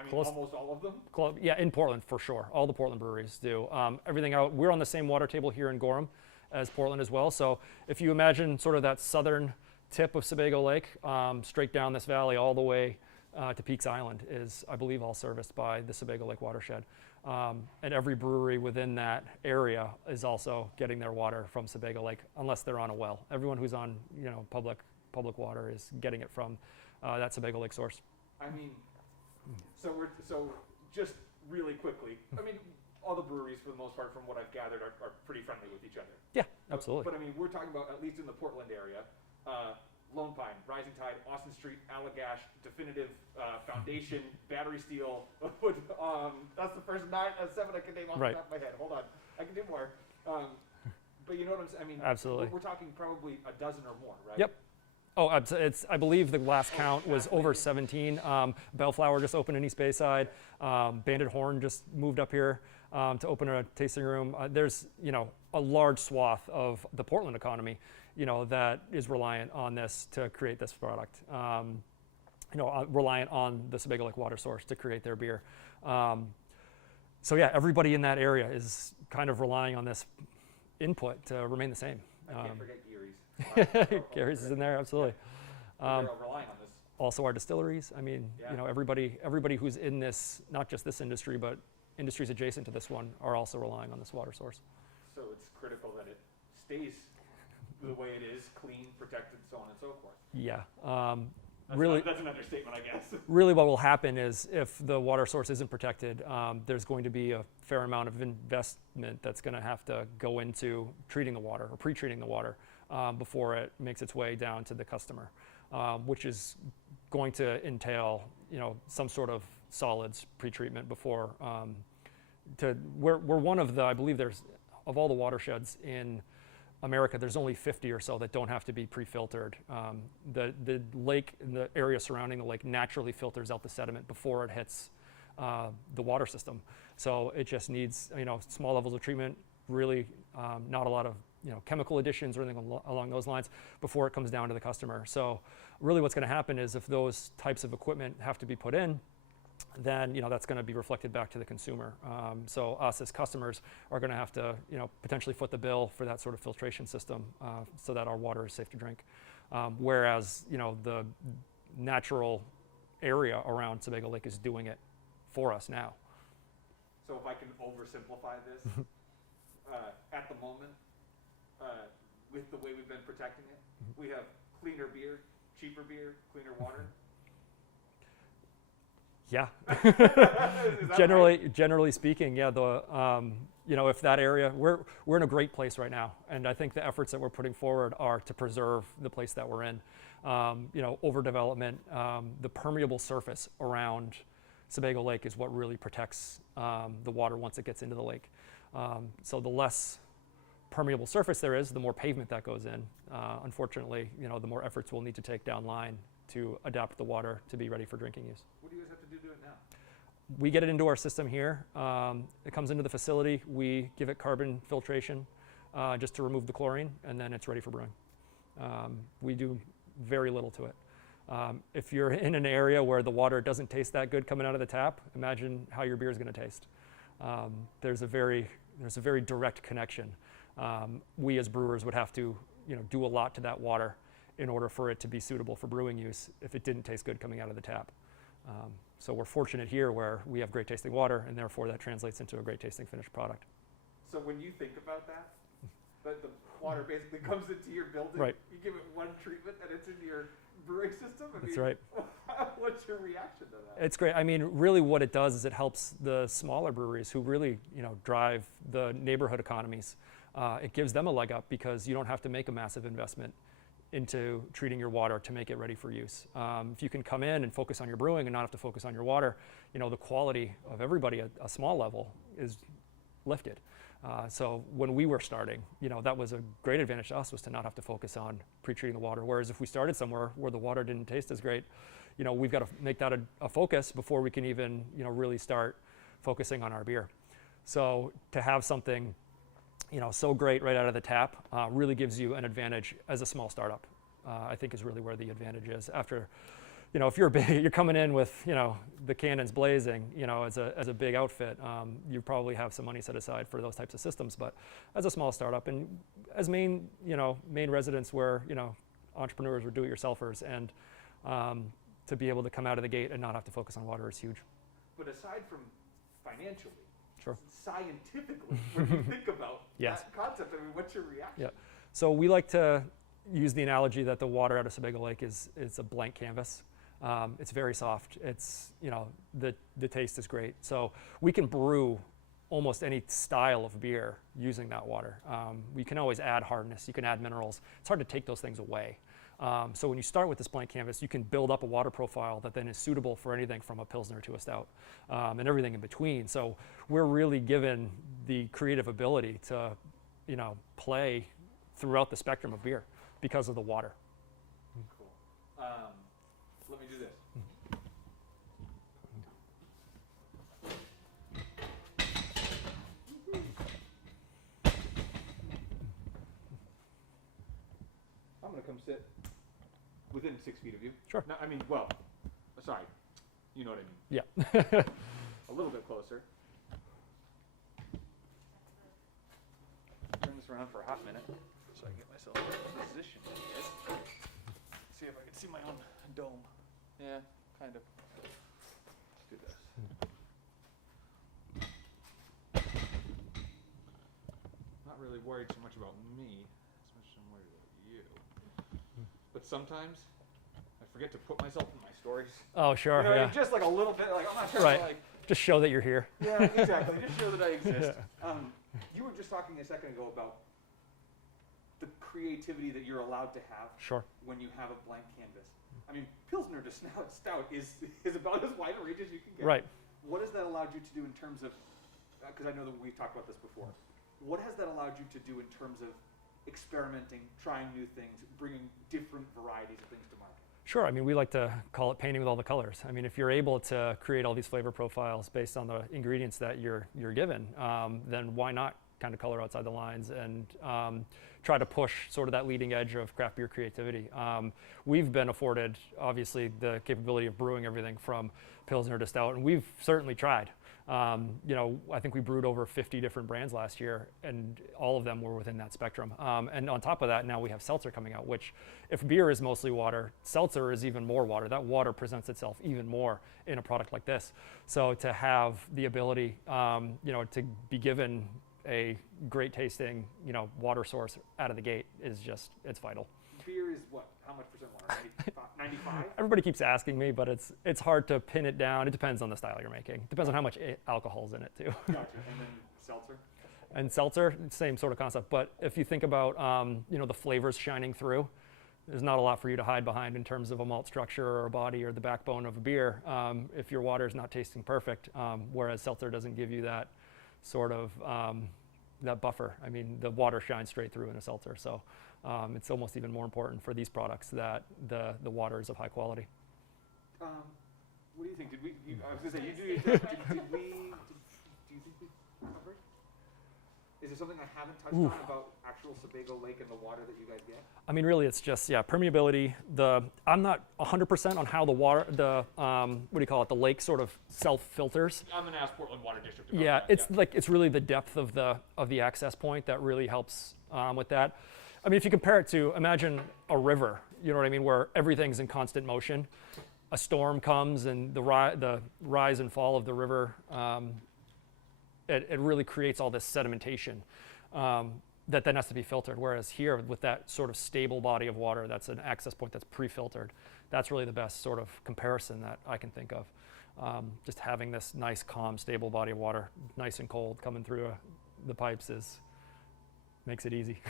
I mean, Close. almost all of them? Yeah, in Portland for sure. All the Portland breweries do. Everything out. We're on the same water table here in Gorham as Portland as well. So if you imagine sort of that southern tip of Sebago Lake, straight down this valley all the way to Peaks Island is, I believe, all serviced by the Sebago Lake watershed. And every brewery within that area is also getting their water from Sebago Lake, unless they're on a well. Everyone who's on, public water is getting it from that Sebago Lake source. I mean, so just really quickly, I mean, all the breweries, for the most part, from what I've gathered, are pretty friendly with each other. Yeah, absolutely. But I mean, we're talking about, at least in the Portland area, Lone Pine, Rising Tide, Austin Street, Allagash, Definitive, Foundation, Battery Steel. That's the first 7 I can name off the top of my head. Hold on, I can do more. But you know what I'm saying? I mean, absolutely. We're talking probably a dozen or more, right? Yep. Oh, I believe the last count was over 17. Bellflower just opened in East Bayside. Banded Horn just moved up here to open a tasting room. There's, a large swath of the Portland economy, that is reliant on this to create this product. Reliant on the Sebago Lake water source to create their beer. So yeah, everybody in that area is kind of relying on this input to remain the same. I can't forget Geary's. Gary's is in there, absolutely. They're all relying on this. Also our distilleries. I mean, Yeah. Everybody who's in this, not just this industry, but industries adjacent to this one are also relying on this water source. So it's critical that it stays the way it is, clean, protected, so on and so forth. Yeah. That's an understatement, I guess. Really what will happen is if the water source isn't protected, there's going to be a fair amount of investment that's going to have to go into treating the water or pre-treating the water before it makes its way down to the customer, which is going to entail, some sort of solids pre-treatment before. We're one of the, I believe there's, of all the watersheds in America, there's only 50 or so that don't have to be pre-filtered. The lake and the area surrounding the lake naturally filters out the sediment before it hits the water system. So it just needs, small levels of treatment, really not a lot of, chemical additions or anything along those lines before it comes down to the customer. So really what's going to happen is if those types of equipment have to be put in, then that's going to be reflected back to the consumer. So us as customers are going to have to potentially foot the bill for that sort of filtration system so that our water is safe to drink. Whereas the natural area around Sebago Lake is doing it for us now. So if I can oversimplify this, at the moment, with the way we've been protecting it, we have cleaner beer, cheaper beer, cleaner water. Yeah. Right? Generally speaking, yeah. If that area, we're in a great place right now, and I think the efforts that we're putting forward are to preserve the place that we're in. Overdevelopment, the permeable surface around Sebago Lake is what really protects the water once it gets into the lake. So the less permeable surface there is, the more pavement that goes in. Unfortunately, the more efforts we'll need to take down line to adapt the water to be ready for drinking use. What do you guys have to do to it now? We get it into our system here. It comes into the facility. We give it carbon filtration just to remove the chlorine, and then it's ready for brewing. We do very little to it. If you're in an area where the water doesn't taste that good coming out of the tap, imagine how your beer is going to taste. There's a very direct connection. We as brewers would have to do a lot to that water in order for it to be suitable for brewing use if it didn't taste good coming out of the tap. So we're fortunate here where we have great tasting water, and therefore that translates into a great tasting finished product. So when you think about that the water basically comes into your building, right. You give it one treatment and it's in your brewing system? That's right. What's your reaction to that? It's great. I mean, really what it does is it helps the smaller breweries who really, drive the neighborhood economies. It gives them a leg up because you don't have to make a massive investment into treating your water to make it ready for use. If you can come in and focus on your brewing and not have to focus on your water, the quality of everybody at a small level is lifted. So when we were starting, that was a great advantage to us, was to not have to focus on pre-treating the water. Whereas if we started somewhere where the water didn't taste as great, we've got to make that a focus before we can even, really start focusing on our beer. So to have something so great right out of the tap really gives you an advantage as a small startup. I think is really where the advantage is. After if you're coming in with, the cannons blazing, as a big outfit, you probably have some money set aside for those types of systems. But as a small startup, and as Maine residents, where, entrepreneurs or do-it-yourselfers, and to be able to come out of the gate and not have to focus on water is huge. But aside from financially, Sure. scientifically, when you think about Yes. that concept, I mean, what's your reaction? Yeah. So we like to use the analogy that the water out of Sebago Lake is a blank canvas. It's very soft. It's, the taste is great. So we can brew almost any style of beer using that water. We can always add hardness. You can add minerals. It's hard to take those things away. So when you start with this blank canvas, you can build up a water profile that then is suitable for anything from a Pilsner to a stout, and everything in between. So we're really given the creative ability to, play throughout the spectrum of beer because of the water. Cool. Let me do this. I'm going to come sit within 6 feet of you. Sure. No, I mean, well, sorry. You know what I mean. Yeah. A little bit closer. Turn this around for a hot minute so I can get myself positioned. See if I can see my own dome. Yeah, kind of. Let's do this. Not really worried so much about me as much as I'm worried about you. But sometimes I forget to put myself in my stories. Oh, sure. Yeah. Just like a little bit, like I'm not sure. Right. Like, Just show that you're here. yeah, exactly. Just show that I exist. You were just talking a second ago about the creativity that you're allowed to have Sure. when you have a blank canvas. I mean, Pilsner to stout is about as wide a range as you can get. Right. What has that allowed you to do in terms of, because I know that we've talked about this before, what has that allowed you to do in terms of experimenting, trying new things, bringing different varieties of things to market? Sure. I mean, we like to call it painting with all the colors. I mean, if you're able to create all these flavor profiles based on the ingredients that you're given, then why not kind of color outside the lines and try to push sort of that leading edge of craft beer creativity. We've been afforded, obviously, the capability of brewing everything from Pilsner to stout, and we've certainly tried. I think we brewed over 50 different brands last year, and all of them were within that spectrum. And on top of that, now we have seltzer coming out, which if beer is mostly water, seltzer is even more water. That water presents itself even more in a product like this. So to have the ability, to be given a great tasting, water source out of the gate is just, it's vital. Beer is what? How much percent water? 95? Everybody keeps asking me, but it's hard to pin it down. It depends on the style you're making. Depends on how much alcohol's in it too. Gotcha. And then seltzer? And seltzer, same sort of concept. But if you think about, the flavors shining through, there's not a lot for you to hide behind in terms of a malt structure or a body or the backbone of a beer if your water is not tasting perfect, whereas seltzer doesn't give you that sort of that buffer. I mean, the water shines straight through in a seltzer. So it's almost even more important for these products that the water is of high quality. What do you think? I was going to say, you do your job. Do you think we covered? Is there something I haven't touched on about actual Sebago Lake and the water that you guys get? I mean, really, it's just, permeability. I'm not 100% on how the water, the lake sort of self-filters. I'm going to ask Portland Water District about Yeah, that. it's really the depth of the access point that really helps with that. I mean, if you compare it to, imagine a river, you know what I mean, where everything's in constant motion. A storm comes and the rise and fall of the river, it really creates all this sedimentation that then has to be filtered. Whereas here, with that sort of stable body of water, that's an access point that's pre-filtered. That's really the best sort of comparison that I can think of. Just having this nice, calm, stable body of water, nice and cold, coming through the pipes makes it easy.